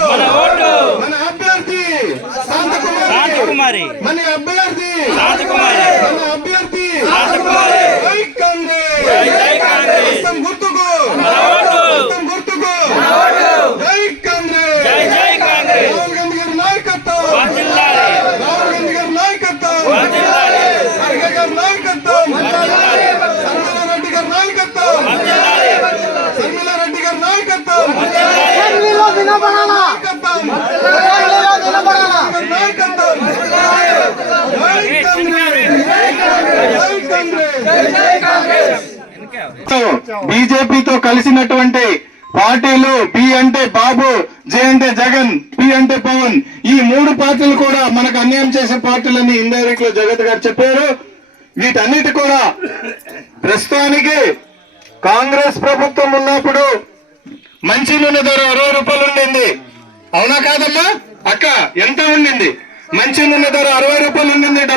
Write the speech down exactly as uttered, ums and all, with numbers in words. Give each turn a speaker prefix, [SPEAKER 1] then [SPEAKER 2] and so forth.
[SPEAKER 1] మన అభ్యర్థి శాంతకుమారి, మన అభ్యర్థి మన అభ్యర్థి జై కాంగ్రెస్, గుర్తుకు గుర్తుకు జై కాంగ్రెస్, రాహుల్ గాంధీ గారి నాయకత్వం, రాహుల్ గాంధీ గారి నాయకత్వం, ఖర్గే గారి నాయకత్వం, శర్మిలా రెడ్డి గారి నాయకత్వం, శర్మిలా రెడ్డి గారి నాయకత్వం, బీజేపీతో కలిసినటువంటి పార్టీలు పి అంటే బాబు, జే అంటే జగన్, పి అంటే పవన్, ఈ మూడు పార్టీలు కూడా మనకు అన్యాయం చేసే పార్టీలని ఇండైరెక్ట్ లో జగత్ గారు చెప్పారు. వీటన్నిటి కూడా ప్రస్తుతానికి కాంగ్రెస్ ప్రభుత్వం ఉన్నప్పుడు మంచి నూనె ధర అరవై రూపాయలు ఉండింది, అవునా కాదమ్మా అక్క? ఎంత ఉండింది? మంచి నూనె ధర అరవై రూపాయలు ఉండింది,